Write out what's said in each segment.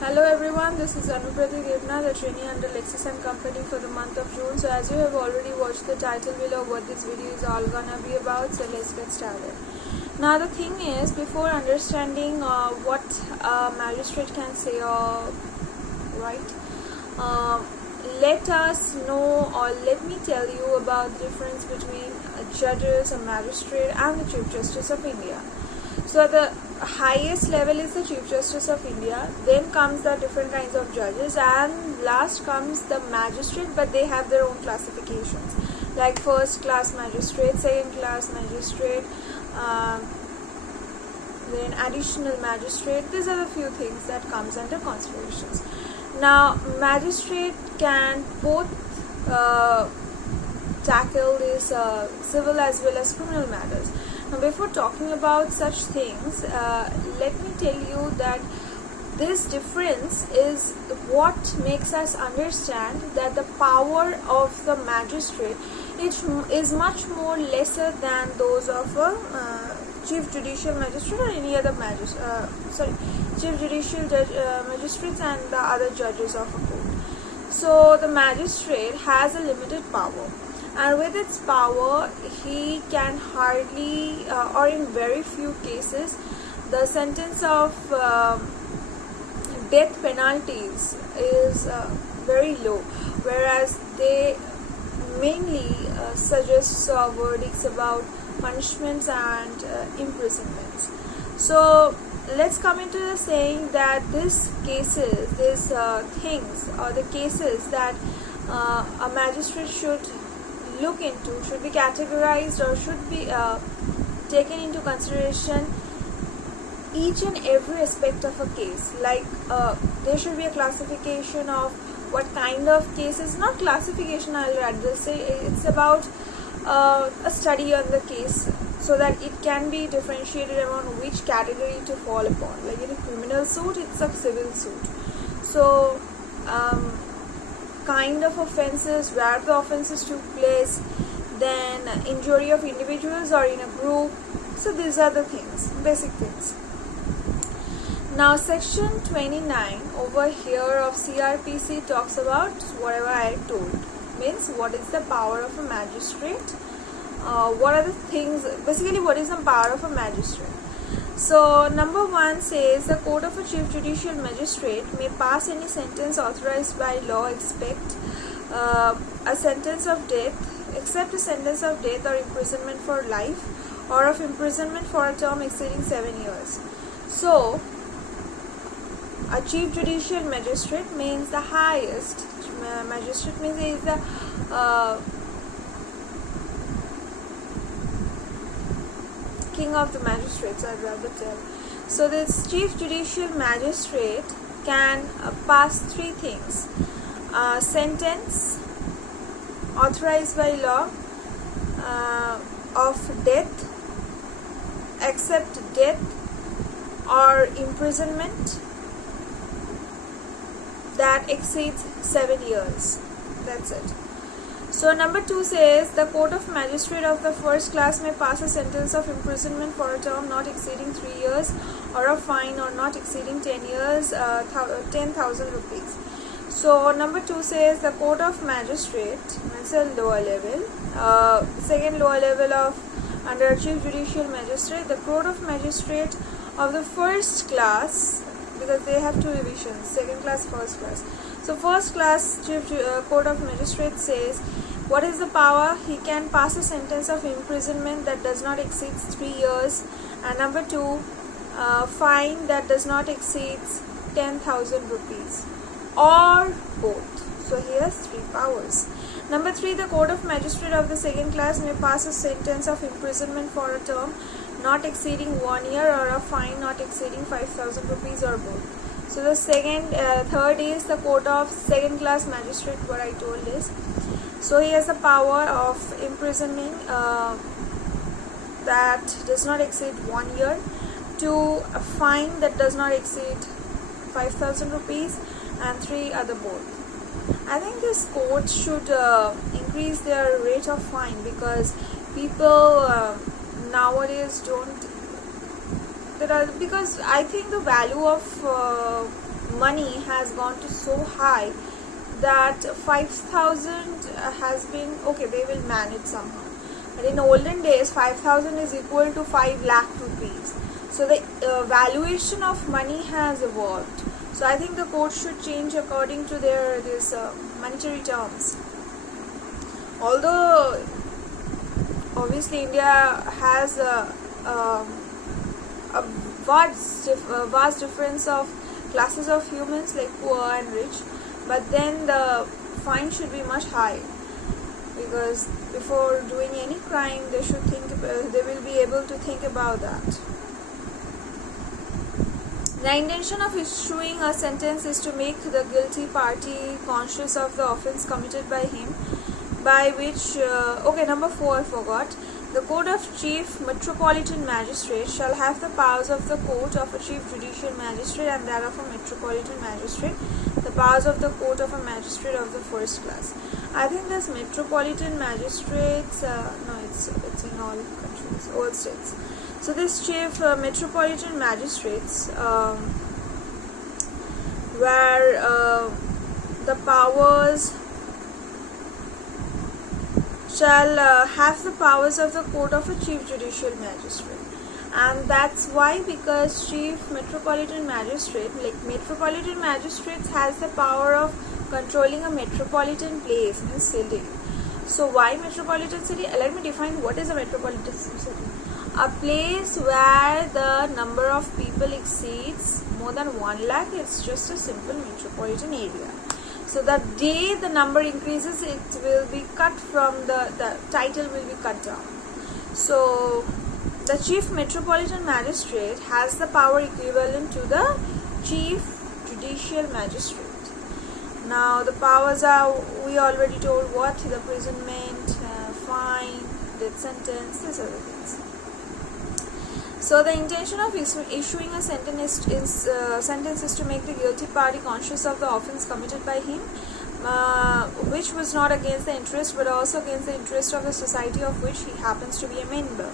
Hello everyone, this is Anuprati Devna, the trainee under Lexis & Company for the month of June. So as you have already watched the title below, what this video is all gonna be about, so let's get started. Now the thing is, before understanding what a magistrate can say or right, let us know or let me tell you about the difference between judges, a magistrate and the Chief Justice of India. So the highest level is the Chief Justice of India, then comes the different kinds of judges, and last comes the magistrate, but they have their own classifications like first class magistrate, second class magistrate, then additional magistrate. These are the few things that comes under considerations. Now magistrate can both tackle these civil as well as criminal matters. Now before talking about such things, let me tell you that this difference is what makes us understand that the power of the magistrate is much more lesser than those of a chief judicial magistrate or any other chief judicial magistrates and the other judges of a court. So the magistrate has a limited power, and with its power he can hardly or in very few cases the sentence of death penalties is very low, whereas they mainly suggest verdicts about punishments and imprisonments. So let's come into the saying that these cases, these things or the cases that a magistrate should look into, should be categorized or should be taken into consideration each and every aspect of a case. Like there should be a classification of what kind of cases, not classification, I'll rather say it's about a study on the case so that it can be differentiated among which category to fall upon. Like in a criminal suit, it's a civil suit. So kind of offenses, where the offenses took place, then injury of individuals or in a group. So these are the things, basic things. Now section 29 over here of CRPC talks about whatever I told, means what is the power of a magistrate, what are the things, basically what is the power of a magistrate. So number 1 says the court of a chief judicial magistrate may pass any sentence authorized by law except a sentence of death, except a sentence of death or imprisonment for life or of imprisonment for a term exceeding 7 years. So a chief judicial magistrate means the highest magistrate, means he is the king of the magistrates, I'd rather tell. So this chief judicial magistrate can pass 3 things: sentence authorized by law of death, except death or imprisonment that exceeds 7 years. That's it. So number 2 says the court of magistrate of the first class may pass a sentence of imprisonment for a term not exceeding 3 years or a fine or not exceeding 10 years, 10,000 rupees. So number 2 says the court of magistrate, that's a lower level, second lower level of under chief judicial magistrate, the court of magistrate of the first class, because they have 2 divisions, second class, first class. So first class chief court of magistrate says what is the power? He can pass a sentence of imprisonment that does not exceed 3 years, and number 2, fine that does not exceed 10,000 rupees, or both. So he has 3 powers. Number 3, the court of magistrate of the second class may pass a sentence of imprisonment for a term not exceeding 1 year or a fine not exceeding 5,000 rupees, or both. So the third is the court of second class magistrate, what I told is. So he has the power of imprisoning that does not exceed 1 year, to a fine that does not exceed 5,000 rupees, and 3 other both. I think this court should increase their rate of fine, because people nowadays don't, because I think the value of money has gone to so high that 5,000 has been okay, they will manage somehow. But in olden days, 5,000 is equal to 5 lakh rupees. So the valuation of money has evolved. So I think the code should change according to their this monetary terms. Although obviously India has a vast difference of classes of humans like poor and rich, but then the fine should be much high, because before doing any crime they should think they will be able to think about that. The intention of issuing a sentence is to make the guilty party conscious of the offence committed by him, by which number 4 I forgot. The Court of Chief Metropolitan Magistrate shall have the powers of the Court of a Chief Judicial Magistrate and that of a Metropolitan Magistrate, the powers of the Court of a Magistrate of the first class. I think this Metropolitan Magistrates, it's in all countries, all states. So this Chief Metropolitan Magistrates where the powers shall have the powers of the Court of a Chief Judicial Magistrate. And that's why, because Chief Metropolitan Magistrate, like Metropolitan Magistrates, has the power of controlling a metropolitan place, means city. So why metropolitan city? Let me define what is a metropolitan city. A place where the number of people exceeds more than 1 lakh, it's just a simple metropolitan area. So the day the number increases, it will be cut from the title will be cut down. So the Chief Metropolitan Magistrate has the power equivalent to the Chief Judicial Magistrate. Now the powers are, we already told what, the imprisonment, fine, death sentence, these are the things. So the intention of issuing a sentence is to make the guilty party conscious of the offence committed by him, which was not against the interest but also against the interest of the society of which he happens to be a member.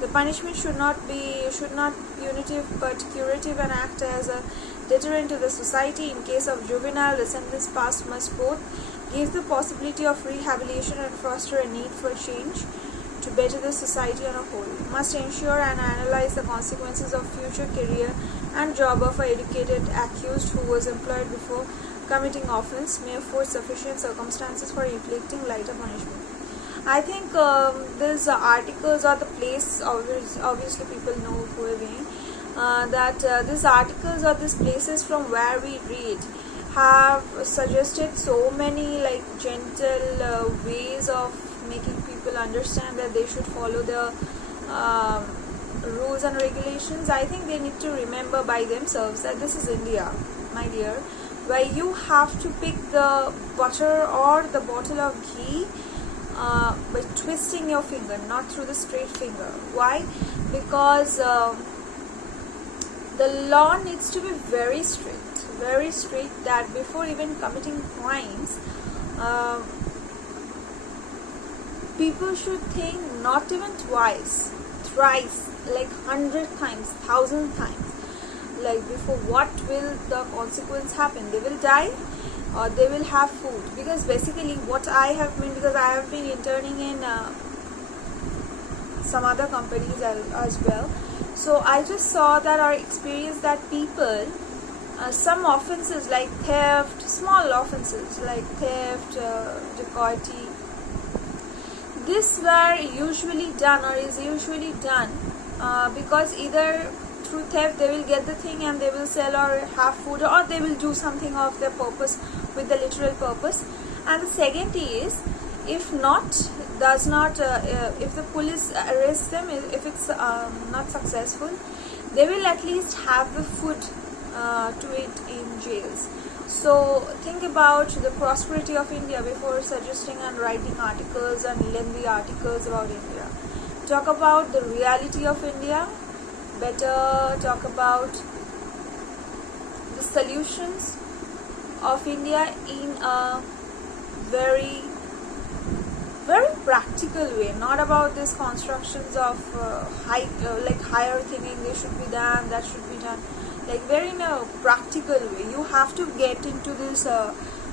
The punishment should not punitive but curative and act as a deterrent to the society. In case of juvenile, the sentence passed must both give the possibility of rehabilitation and foster a need for change to better the society on a whole. Must ensure and analyze the consequences of future career and job of an educated accused who was employed before committing offence, may afford sufficient circumstances for inflicting lighter punishment. I think these articles or the place, obviously people know who are being, that these articles or these places from where we read have suggested so many like gentle ways of making people understand that they should follow the rules and regulations. I think they need to remember by themselves that this is India, my dear, where you have to pick the butter or the bottle of ghee by twisting your finger, not through the straight finger. Why? Because the law needs to be very strict, that before even committing crimes, people should think not even twice, thrice, like 100 times, 1,000 times. Like before, what will the consequence happen? They will die or they will have food. Because basically what I have been, because I have been interning in some other companies as well. So I just saw that or experienced that people, some offenses like theft, small offenses like theft, dacoity, this were usually done or is usually done because either through theft they will get the thing and they will sell or have food, or they will do something of their purpose with the literal purpose. And the second is, if the police arrests them, if it's not successful, they will at least have the food to eat in jails. So think about the prosperity of India before suggesting and writing articles and lengthy articles about India. Talk about the reality of India. Better talk about the solutions of India in a very, very practical way. Not about these constructions of higher thinking, they should be done, that should be done. like very in a practical way. You have to get into this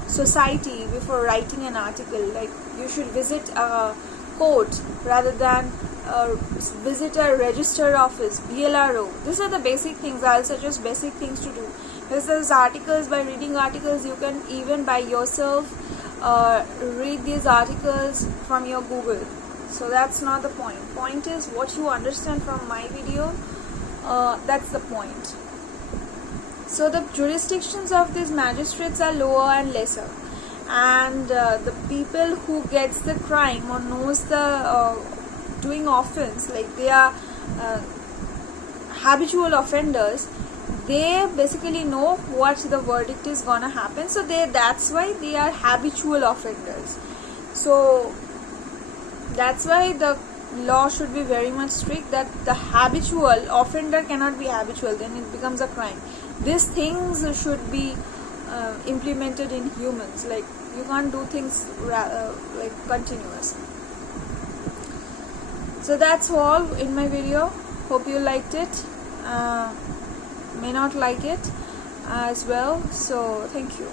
society before writing an article. Like you should visit a court rather than visit a registered office, BLRO. These are the basic things. I'll suggest basic things to do. There's articles. By reading articles, you can even by yourself read these articles from your Google. So that's not the point. Point is what you understand from my video. That's the point. So the jurisdictions of these magistrates are lower and lesser, and the people who gets the crime or knows the doing offense, like they are habitual offenders, they basically know what the verdict is gonna happen. So that's why they are habitual offenders. So that's why the law should be very much strict, that the habitual offender cannot be habitual, then it becomes a crime. These things should be implemented in humans. Like you can't do things like continuous. So that's all in my video. Hope you liked it. May not like it as well. So thank you.